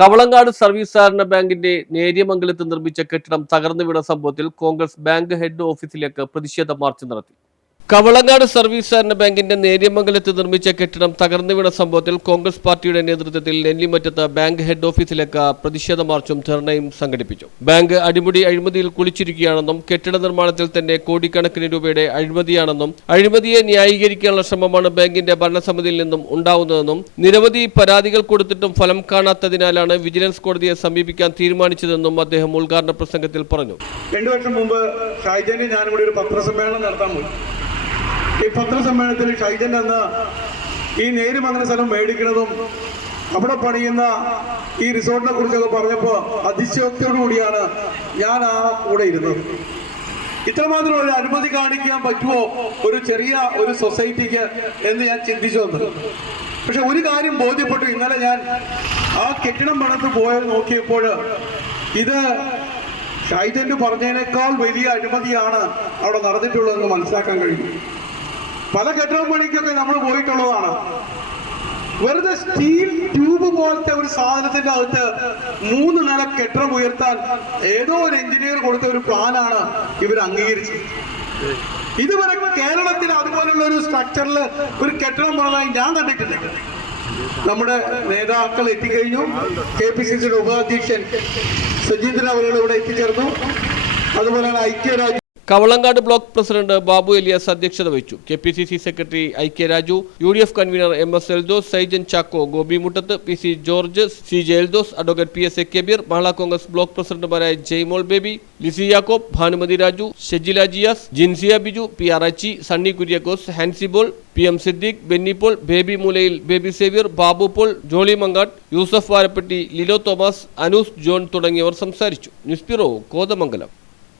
Kavalangad service സഹകരണ ബാങ്കിന്റെ നേര്യമംഗലത്ത് നിർമ്മിച്ച കെട്ടിടം തകർന്നു വീണ സംഭവത്തിൽ കോൺഗ്രസ് ബാങ്ക് ഹെഡ് ഓഫീസിലേക്ക് പ്രതിഷേധ മാർച്ച് നടത്തി. കവളങ്ങാട് സർവീസ് സഹകരണ ബാങ്കിന്റെ നേര്യമംഗലത്ത് നിർമ്മിച്ച കെട്ടിടം തകർന്നു വീണ സംഭവത്തിൽ കോൺഗ്രസ് പാർട്ടിയുടെ നേതൃത്വത്തിൽ നെല്ലിമറ്റത്ത് ബാങ്ക് ഹെഡ് ഓഫീസിലേക്ക് പ്രതിഷേധ മാർച്ചും ധർണയും സംഘടിപ്പിച്ചു. ബാങ്ക് അഴിമതിയിൽ കുളിച്ചിരിക്കുകയാണെന്നും കെട്ടിട നിർമ്മാണത്തിൽ തന്നെ കോടിക്കണക്കിന് രൂപയുടെ അഴിമതിയാണെന്നും അഴിമതിയെ ന്യായീകരിക്കാനുള്ള ശ്രമമാണ് ബാങ്കിന്റെ ഭരണസമിതിയിൽ നിന്നും ഉണ്ടാവുന്നതെന്നും നിരവധി പരാതികൾ കൊടുത്തിട്ടും ഫലം കാണാത്തതിനാലാണ് വിജിലൻസ് കോടതിയെ സമീപിക്കാൻ തീരുമാനിച്ചതെന്നും അദ്ദേഹം ഉദ്ഘാടന പ്രസംഗത്തിൽ പറഞ്ഞു. 2 വർഷം മുമ്പ് ഷൈജന് ഞാനിവിടെ ഒരു പത്രസമ്മേളനം നടത്താൻ പോയി. ഈ പത്രസമ്മേളനത്തിൽ ഷൈജൻ എന്ന ഈ നേര്യമംഗല സ്ഥലം മേടിക്കുന്നതും അവിടെ പണിയുന്ന ഈ റിസോർട്ടിനെ കുറിച്ചൊക്കെ പറഞ്ഞപ്പോൾ അതിശയോക്തിയോടു കൂടിയാണ് ഞാൻ ആ കൂടെ ഇരുന്നത്. ഇത്രമാത്രം ഒരു അനുമതി കാണിക്കാൻ പറ്റുമോ ഒരു ചെറിയ ഒരു സൊസൈറ്റിക്ക് എന്ന് ഞാൻ ചിന്തിച്ചു വന്നത്. പക്ഷെ ഒരു കാര്യം ബോധ്യപ്പെട്ടു. ഇന്നലെ ഞാൻ ആ കെട്ടിടം പണിത് പോയത് നോക്കിയപ്പോൾ ഇത് ഷൈജന് പറഞ്ഞതിനേക്കാൾ വലിയ അഴിമതിയാണ് അവിടെ നടന്നിട്ടുള്ളതെന്ന് മനസ്സിലാക്കാൻ കഴിഞ്ഞു. പല കെട്ടിട പണിക്കൊക്കെ നമ്മൾ പോയിട്ടുള്ളതാണ്. വെറുതെ സ്റ്റീൽ ട്യൂബ് പോലത്തെ ഒരു സാധനത്തിന്റെ അകത്ത് 3 നില കെട്ടിടം ഉയർത്താൻ ഏതോ ഒരു എഞ്ചിനീയർ കൊടുത്ത ഒരു പ്ലാനാണ് ഇവർ അംഗീകരിച്ചത്. ഇതുവരെ കേരളത്തിൽ അതുപോലുള്ള ഒരു സ്ട്രക്ചറിൽ ഒരു കെട്ടിടം പണിതായി ഞാൻ കണ്ടിട്ടില്ല. നമ്മുടെ നേതാക്കൾ എത്തിക്കഴിഞ്ഞു. KPCCയുടെ ഉപാധ്യക്ഷൻ സജീന്ദ്രൻ അവരുടെ ഇവിടെ എത്തിച്ചേർന്നു. അതുപോലെ ഐക്യരാജ്യം Kavalangad block president Babu Elias അധ്യക്ഷത വഹിച്ചു. KPCC secretary IK Raju, UDF convener MS Eldhose, Saijan Chacko, Gopi Muttath, PC George, CJ Eldhose, advocate PSA Kabeer, Mahila Congress block പ്രസിഡന്റുമാരായ ജയ്മോൾ ബേബി, ലിസി യാക്കോബ്, Bhanumathi Raju, Shejila Jiyas, Jinsiya Biju, PR Achi, Sunny Kuriakose, Hansi Paul, PM Siddique, Benny Paul, Baby Moolayil, Baby Xavier, Babu Paul, Jolly Mangattu, Yusuf Varappetty, ലിലോ തോമസ്, അനൂസ് ജോൺ തുടങ്ങിയവർ സംസാരിച്ചു. News bureau, Kothamangalam.